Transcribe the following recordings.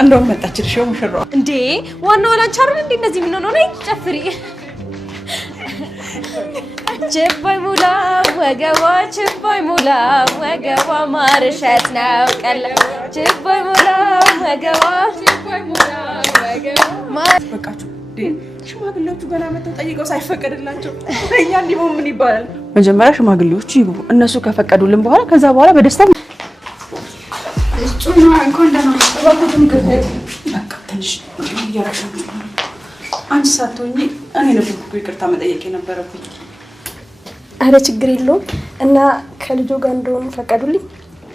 እንደውም መጣችልሽ ሙሽራው እንዴ ዋናው ላንቻሩን እንዴ እንደዚህ ምን ነው ጨፍሪ ችቦይ ሙላ ወገቧ ችቦይ ሙላ ወገቧ ማርሸት ነው ቀለ ችቦይ ሙላ ወገቧ ችቦይ ሙላ ወገቧ በቃችሁ ሽማግሌዎቹ ገና መተው ጠይቀው ሳይፈቀድላቸው እኛ እንዲሁ ምን ይባላል? መጀመሪያ ሽማግሌዎቹ ይግቡ። እነሱ ከፈቀዱልን በኋላ ከዛ በኋላ በደስታ እጩና እንኳን ደህና መጣችሁ በቃ ትንሽ እያረጋችሁ አንቺ ሳትሆኚ እኔ ነበር ይቅርታ መጠየቅ የነበረብኝ። አረ ችግር የለውም እና ከልጆ ጋር እንደሆነ ፈቀዱልኝ።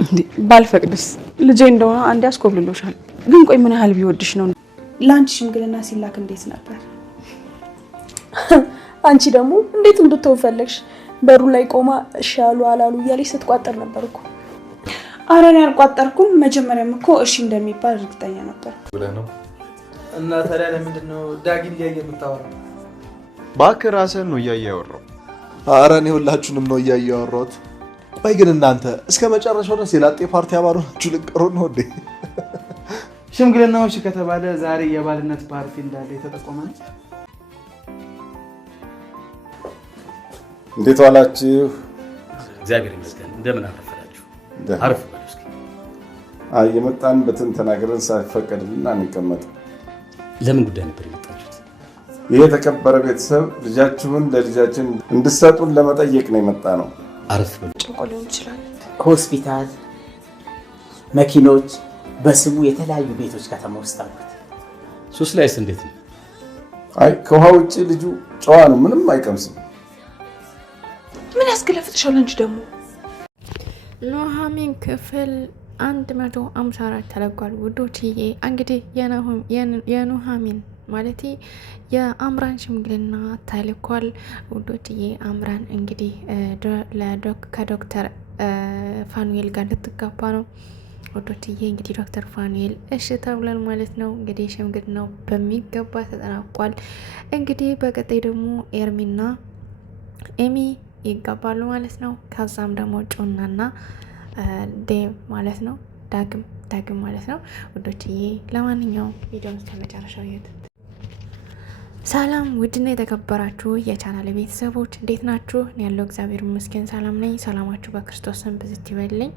እንዴ ባልፈቅድስ ልጄ እንደሆነ አንዴ አስኮብልሎሻል። ግን ቆይ ምን ያህል ቢወድሽ ነው ላንቺ ሽምግልና ሲላክ እንዴት ነበር? አንቺ ደግሞ እንዴት እንድትሆን ፈለግሽ? በሩ ላይ ቆማ እሺ አሉ አላሉ እያለች ስትቋጠር ነበርኩ። አረ እኔ አልቋጠርኩም። መጀመሪያም እኮ እሺ እንደሚባል እርግጠኛ ነበር ብለህ ነው። እና ታዲያ ለምንድን ነው ዳጊን እያየ የምታወራው? እባክህ ራስህን ነው እያየ ያወራው። ኧረ እኔ ሁላችሁንም ነው እያየ ያወራሁት። ቆይ ግን እናንተ እስከ መጨረሻው ድረስ የላጤ ፓርቲ አባል ሆናችሁ ልትቀሩ ነው እንዴ? ሽምግልናዎች ከተባለ ዛሬ የባልነት ፓርቲ እንዳለ የተጠቆመ ነው። እንዴት ዋላችሁ? እግዚአብሔር ይመስገን። እንደምን አረፈዳችሁ? አረፍ በሉ እስኪ። አይ የመጣንበትን ተናግረን ሳይፈቀድልን አንቀመጥ። ለምን ጉዳይ ነበር የመጣችሁት? ይሄ የተከበረ ቤተሰብ ልጃችሁን ለልጃችን እንድትሰጡን ለመጠየቅ ነው የመጣ ነው። አረፍ በሉ። ጭንቆ ሊሆን ይችላል። ሆስፒታል፣ መኪኖች፣ በስሙ የተለያዩ ቤቶች ከተማ ውስጥ አሉት። ሱስ ላይስ እንዴት ነው? አይ ከውሃ ውጪ ልጁ ጨዋ ነው፣ ምንም አይቀምስም። ምን ያስገለፍጥሻል አንቺ ደግሞ? ኑሃሚን ክፍል 154 ተለቋል ውዶችዬ። እንግዲህ የኑሃሚን ማለት የአምራን ሽምግልና ተልኳል ውዶችዬ። አምራን እንግዲህ ከዶክተር ፋኑኤል ጋር ልትጋባ ነው ውዶችዬ። እንግዲህ ዶክተር ፋኑኤል እሺ ተብሏል ማለት ነው። እንግዲህ ሽምግልናው በሚገባ ተጠናቋል። እንግዲህ በቀጣይ ደግሞ ኤርሚና ኤሚ ይጋባሉ ማለት ነው። ከዛም ደግሞ ጮናና ዴቭ ማለት ነው ዳግም ማለት ነው ውዶችዬ። ለማንኛውም ቪዲዮውን እስከመጨረሻው ይዩት። ሰላም ውድና የተከበራችሁ የቻናል ቤተሰቦች እንዴት ናችሁ? ያለው እግዚአብሔር ይመስገን ሰላም ነኝ። ሰላማችሁ በክርስቶስ ስም ብዝት ይበልልኝ።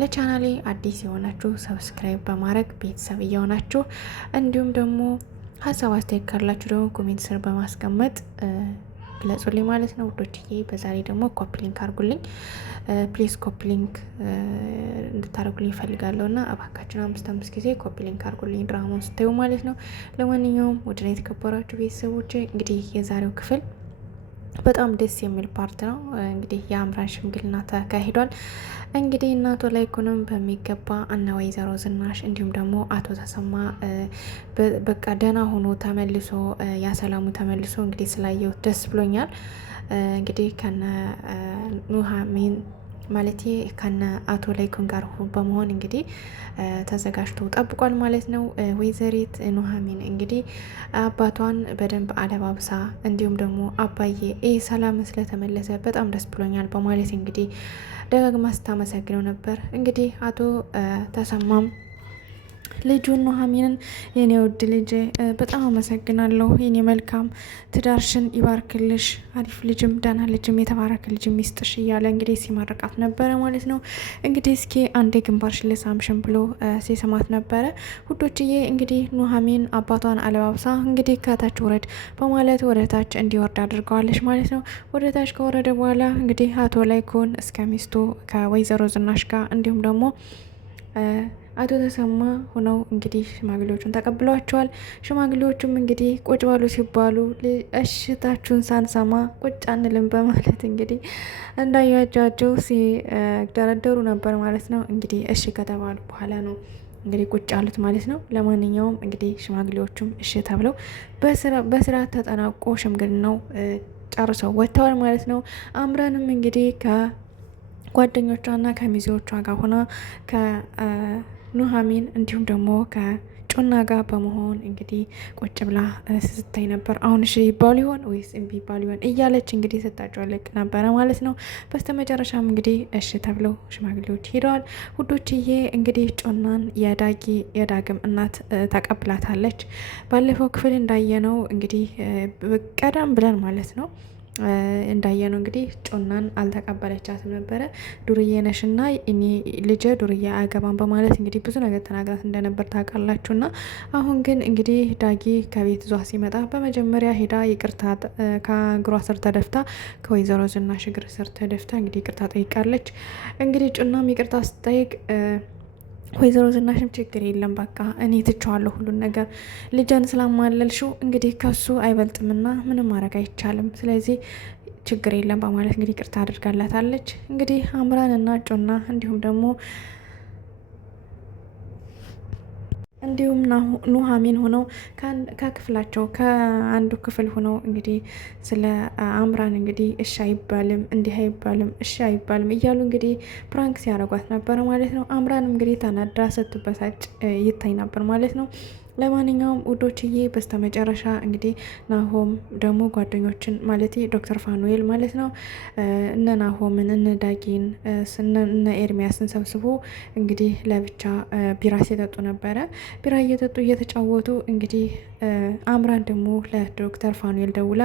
ለቻናሌ አዲስ የሆናችሁ ሰብስክራይብ በማድረግ ቤተሰብ እየሆናችሁ እንዲሁም ደግሞ ሀሳብ አስተያየት ካላችሁ ደግሞ ኮሜንት ስር በማስቀመጥ ግለጹልኝ ማለት ነው ውዶችዬ። በዛሬ ደግሞ ኮፒ ሊንክ አድርጉልኝ ፕሊዝ፣ ኮፒ ሊንክ እንድታደርጉልኝ እፈልጋለሁ እና እባካችሁን 5 ጊዜ ኮፒ ሊንክ አድርጉልኝ ድራማውን ስታዩ ማለት ነው። ለማንኛውም ውድና የተከበራችሁ ቤተሰቦች እንግዲህ የዛሬው ክፍል በጣም ደስ የሚል ፓርት ነው። እንግዲህ የአምራን ሽምግልና ተካሂዷል። እንግዲህ እናቶ ላይ ኮኖም በሚገባ እና ወይዘሮ ዝናሽ እንዲሁም ደግሞ አቶ ተሰማ በቃ ደህና ሆኖ ተመልሶ ያሰላሙ ተመልሶ እንግዲህ ስላየው ደስ ብሎኛል። እንግዲህ ከነ ኑሃሚን ማለት ከነ አቶ ላይኩን ጋር በመሆን እንግዲህ ተዘጋጅቶ ጠብቋል ማለት ነው። ወይዘሪት ኑሃሚን እንግዲህ አባቷን በደንብ አለባብሳ እንዲሁም ደግሞ አባዬ ሰላም ስለተመለሰ በጣም ደስ ብሎኛል በማለት እንግዲህ ደጋግማ ስታመሰግነው ነበር። እንግዲህ አቶ ተሰማም ልጁን ኑሃሚንን የኔ ውድ ልጅ በጣም አመሰግናለሁ፣ የኔ መልካም ትዳርሽን ይባርክልሽ፣ አሪፍ ልጅም ደህና ልጅም የተባረከ ልጅም ይስጥሽ እያለ እንግዲህ ሲመርቃት ነበረ ማለት ነው። እንግዲህ እስኪ አንዴ ግንባርሽን ልሳምሽን ብሎ ሲስማት ነበረ ውዶችዬ። እንግዲህ ኑሃሚን አባቷን አለባብሳ እንግዲህ ከታች ውረድ በማለት ወደ ታች እንዲወርድ አድርገዋለች ማለት ነው። ወደ ታች ከወረደ በኋላ እንግዲህ አቶ ላይኩን እስከ ሚስቱ ከወይዘሮ ዝናሽ ጋር እንዲሁም ደግሞ አቶ ተሰማ ሆነው እንግዲህ ሽማግሌዎቹን ተቀብለዋቸዋል። ሽማግሌዎቹም እንግዲህ ቁጭ ባሉ ሲባሉ እሽታችሁን ሳንሰማ ቁጭ አንልም በማለት እንግዲህ እንዳያጃቸው ሲደረደሩ ነበር ማለት ነው። እንግዲህ እሺ ከተባሉ በኋላ ነው እንግዲህ ቁጭ አሉት ማለት ነው። ለማንኛውም እንግዲህ ሽማግሌዎቹም እሺ ተብለው በስራ ተጠናቆ ሽምግልናው ጨርሰው ወጥተዋል ማለት ነው። አምራንም እንግዲህ ጓደኞቿና ከሚዜዎቿ ጋር ሆና ኑሐሚን እንዲሁም ደግሞ ጮና ጋር በመሆን እንግዲህ ቁጭ ብላ ስታይ ነበር። አሁን እሺ ይባሉ ይሆን ወይስ እምቢ ይባሉ ይሆን እያለች እንግዲህ ስታጫወልቅ ነበረ ማለት ነው። በስተመጨረሻም እንግዲህ እሺ ተብለው ሽማግሌዎች ሄደዋል። ውዶችዬ እንግዲህ ጮናን የዳግም እናት ተቀብላታለች። ባለፈው ክፍል እንዳየነው እንግዲህ ቀደም ብለን ማለት ነው እንዳየነው እንግዲህ ጮናን አልተቀበለቻትም ነበረ። ዱርዬ ነሽና እኔ ልጄ ዱርዬ አያገባም በማለት እንግዲህ ብዙ ነገር ተናግራት እንደነበር ታውቃላችሁ። እና አሁን ግን እንግዲህ ዳጊ ከቤት ዟ ሲመጣ በመጀመሪያ ሄዳ ይቅርታ ከእግሯ ስር ተደፍታ ከወይዘሮ ዝናሽ እግር ስር ተደፍታ እንግዲህ ይቅርታ ጠይቃለች። እንግዲህ ጮናም ይቅርታ ስጠይቅ ወይዘሮ ዝናሽም ችግር የለም በቃ እኔ ትቼዋለሁ ሁሉን ነገር ልጅን ስላማለልሽው እንግዲህ ከሱ አይበልጥምና ምንም ማድረግ አይቻልም፣ ስለዚህ ችግር የለም በማለት እንግዲህ ይቅርታ አድርጋላታለች። እንግዲህ አምራን እና ጮና እንዲሁም ኑሐሚን ሆነው ከክፍላቸው ከአንዱ ክፍል ሆነው እንግዲህ ስለ አምራን እንግዲህ እሺ አይባልም እንዲህ አይባልም እሺ አይባልም እያሉ እንግዲህ ፕራንክ ሲያደርጓት ነበረ ማለት ነው። አምራንም እንግዲህ ተናዳ ስትበሳጭ ይታይ ነበር ማለት ነው። ለማንኛውም ውዶችዬ በስተመጨረሻ እንግዲህ ናሆም ደግሞ ጓደኞችን ማለት ዶክተር ፋኑኤል ማለት ነው እነ ናሆምን እነ ዳጊን እነ ኤርሚያስን ሰብስቦ እንግዲህ ለብቻ ቢራ ሲጠጡ ነበረ። ቢራ እየጠጡ እየተጫወቱ እንግዲህ አምራን ደግሞ ለዶክተር ፋኑኤል ደውላ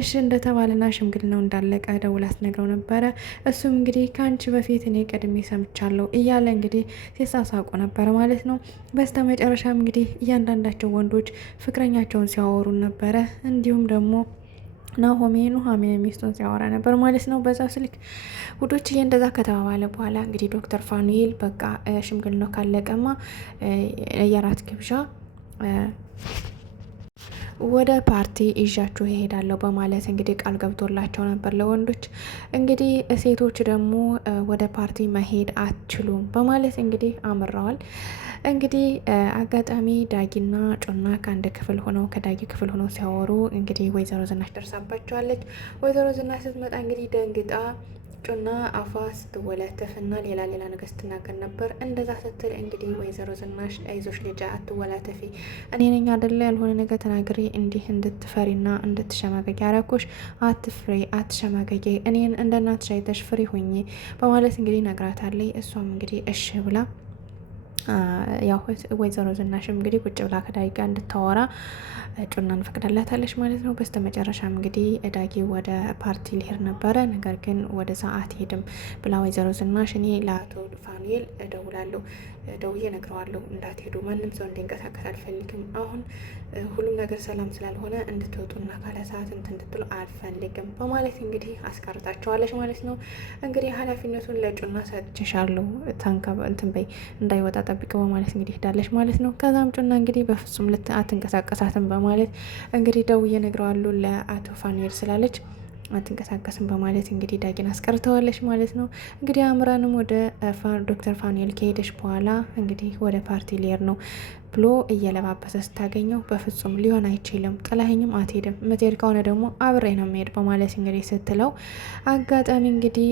እሺ እንደተባለና ሽምግልናው እንዳለቀ ደውላ ስትነግረው ነበረ። እሱም እንግዲህ ከአንቺ በፊት እኔ ቀድሜ ሰምቻለሁ እያለ እንግዲህ ሲሳሳቁ ነበረ ማለት ነው። በስተመጨረሻም እንግዲህ እያንዳንዳቸው ወንዶች ፍቅረኛቸውን ሲያወሩ ነበረ። እንዲሁም ደግሞ ኑሐሚን ሚስቱን ሲያወራ ነበር ማለት ነው በዛ ስልክ። ውዶች እንደዛ ከተባባለ በኋላ እንግዲህ ዶክተር ፋኑኤል በቃ ሽምግልናው ካለቀማ የራት ግብዣ ወደ ፓርቲ ይዣችሁ ይሄዳለሁ በማለት እንግዲህ ቃል ገብቶላቸው ነበር ለወንዶች። እንግዲህ ሴቶች ደግሞ ወደ ፓርቲ መሄድ አትችሉም በማለት እንግዲህ አምረዋል። እንግዲህ አጋጣሚ ዳጊና ጮና ከአንድ ክፍል ሆነው ከዳጊ ክፍል ሆነው ሲያወሩ እንግዲህ ወይዘሮ ዝናሽ ደርሳባቸዋለች። ወይዘሮ ዝናሽ ስትመጣ እንግዲህ ደንግጣ ጮና አፏ ስትወላተፍና ሌላ ነገር ስትናገር ነበር። እንደዛ ስትል እንግዲህ ወይዘሮ ዝናሽ አይዞሽ ልጅ አትወላተፊ፣ እኔ ነኝ አይደለ ያልሆነ ነገር ተናግሬ እንዲህ እንድትፈሪና እንድትሸማቀቂ ያረኩሽ፣ አትፍሬ አትሸማቀቂ፣ እኔን እንደ እናትሽ አይተሽ ፍሪ ሁኚ በማለት እንግዲህ ነግራታለች። እሷም እንግዲህ እሺ ብላ ያው ወይዘሮ ዝናሽም እንግዲህ ቁጭ ብላ ከዳጊ ጋር እንድታወራ ጮናን ፈቅዳላታለች ማለት ነው። በስተመጨረሻም እንግዲህ ዳጊ ወደ ፓርቲ ሊሄድ ነበረ። ነገር ግን ወደዛ አትሄድም ብላ ወይዘሮ ዝናሽ እኔ ለአቶ ፋኑኤል ደውዬ እነግረዋለሁ እንዳትሄዱ፣ ማንም ሰው እንዲንቀሳቀስ አልፈልግም። አሁን ሁሉም ነገር ሰላም ስላልሆነ እንድትወጡና ካለ ሰዓት እንድትሉ አልፈልግም በማለት እንግዲህ አስቀርታቸዋለች ማለት ነው። እንግዲህ ኃላፊነቱን ለጮና ሰጥቼሻለሁ እንትን በይ እንዳይወጣ ጠብቅ በማለት እንግዲህ ሄዳለች ማለት ነው። ከዛም ጮና እንግዲህ በፍጹም አትንቀሳቀሳትም በማለት እንግዲህ ደውዬ እነግረዋለሁ ለአቶ ፋኑኤል ስላለች አትንቀሳቀስም በማለት እንግዲህ ዳጊን አስቀርተዋለች ማለት ነው። እንግዲህ አምራንም ወደ ዶክተር ፋኑኤል ከሄደች በኋላ እንግዲህ ወደ ፓርቲ ሊሄድ ነው ብሎ እየለባበሰ ስታገኘው በፍጹም ሊሆን አይችልም፣ ጥላኸኝም አትሄድም፣ ምትሄድ ከሆነ ደግሞ አብሬ ነው የምሄድ በማለት እንግዲህ ስትለው አጋጣሚ እንግዲህ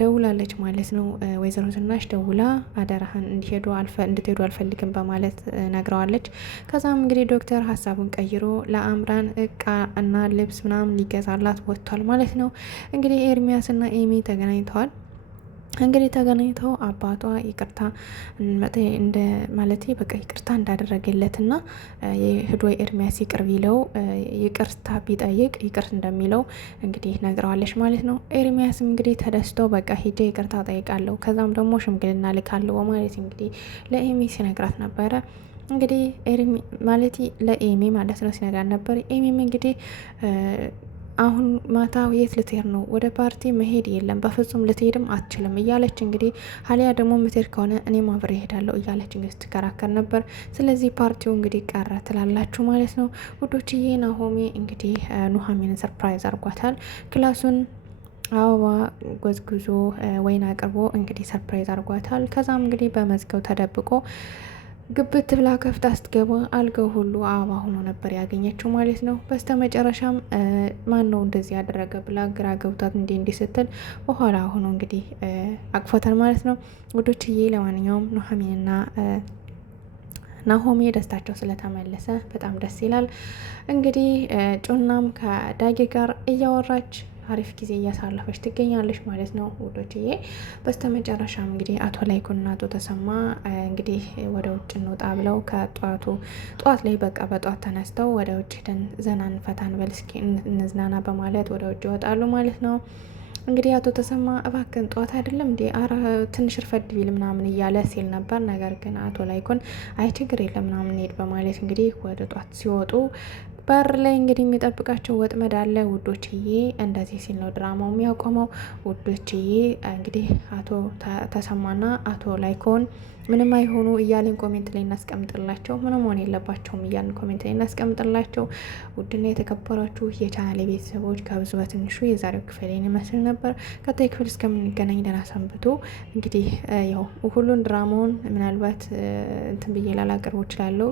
ደውላለች ማለት ነው። ወይዘሮ ዝናሽ ደውላ አደራህን እንድትሄዱ አልፈልግም በማለት ነግረዋለች። ከዛም እንግዲህ ዶክተር ሀሳቡን ቀይሮ ለአምራን እቃ እና ልብስ ምናምን ሊገዛላት ወጥቷል ማለት ነው። እንግዲህ ኤርሚያስና ኤሚ ተገናኝተዋል። እንግዲህ ተገናኝተው አባቷ ይቅርታ በቃ ይቅርታ እንዳደረገለትና የህዶ ኤርሚያስ ይቅር ቢለው ይቅርታ ቢጠይቅ ይቅር እንደሚለው እንግዲህ ነግረዋለች ማለት ነው። ኤርሚያስም እንግዲህ ተደስቶ በቃ ሂጄ ይቅርታ ጠይቃለሁ ከዛም ደግሞ ሽምግልና ልካለሁ በማለት እንግዲህ ለኤሚ ሲነግራት ነበረ። እንግዲህ ለኤሚ ማለት ነው ሲነግራት ነበር። ኤሚም እንግዲህ አሁን ማታ የት ልትሄድ ነው? ወደ ፓርቲ መሄድ የለም በፍጹም ልትሄድም አትችልም እያለች እንግዲህ ሀሊያ ደግሞ ምትሄድ ከሆነ እኔም አብሬ እሄዳለሁ እያለች እንግዲህ ስትከራከር ነበር። ስለዚህ ፓርቲው እንግዲህ ቀረ ትላላችሁ ማለት ነው ውዶችዬ። ናሆሜ እንግዲህ ኑሐሚንን ሰርፕራይዝ አድርጓታል። ክላሱን አበባ ጎዝጉዞ ወይን አቅርቦ እንግዲህ ሰርፕራይዝ አድርጓታል። ከዛም እንግዲህ በመዝገው ተደብቆ ግብት ብላ ከፍታ ስትገባ አልጋው ሁሉ አበባ ሆኖ ነበር ያገኘችው ማለት ነው። በስተመጨረሻም ማን ነው እንደዚህ ያደረገ ብላ ግራ ገብታት እንዲህ ስትል በኋላ ሆኖ እንግዲህ አቅፎታል ማለት ነው ውዶችዬ። ለማንኛውም ኑሐሚንና ናሆሜ ደስታቸው ስለተመለሰ በጣም ደስ ይላል። እንግዲህ ጩናም ከዳጊ ጋር እያወራች አሪፍ ጊዜ እያሳለፈች ትገኛለች ማለት ነው ውዶችዬ። በስተመጨረሻም እንግዲህ አቶ ላይኩንና አቶ ተሰማ እንግዲህ ወደ ውጭ እንውጣ ብለው ጠዋት ላይ በቃ በጠዋት ተነስተው ወደ ውጭ ሄደን ዘናን ፈታን በል እስኪ እንዝናና በማለት ወደ ውጭ ይወጣሉ ማለት ነው። እንግዲህ አቶ ተሰማ እባክን ጠዋት አይደለም እንዴ አረ ትንሽ ርፈድ ቢል ምናምን እያለ ሲል ነበር። ነገር ግን አቶ ላይኩን አይ ችግር የለም ምናምን ሄድ በማለት እንግዲህ ወደ ጠዋት ሲወጡ በር ላይ እንግዲህ የሚጠብቃቸው ወጥመድ አለ ውዶችዬ። እንደዚህ ሲል ነው ድራማው የሚያቆመው ውዶችዬ። እንግዲህ አቶ ተሰማና አቶ ላይኩን ምንም አይሆኑ እያልን ኮሜንት ላይ እናስቀምጥላቸው። ምንም ሆነ የለባቸውም እያልን ኮሜንት ላይ እናስቀምጥላቸው። ውድና የተከበራችሁ የቻናሌ ቤተሰቦች ከብዙ በትንሹ የዛሬው ክፍል ይመስል ነበር። ቀጣይ ክፍል እስከምንገናኝ ደህና ሰንብቱ። እንግዲህ ያው ሁሉን ድራማውን ምናልባት እንትን ብዬ ላላቀርቦ እችላለሁ።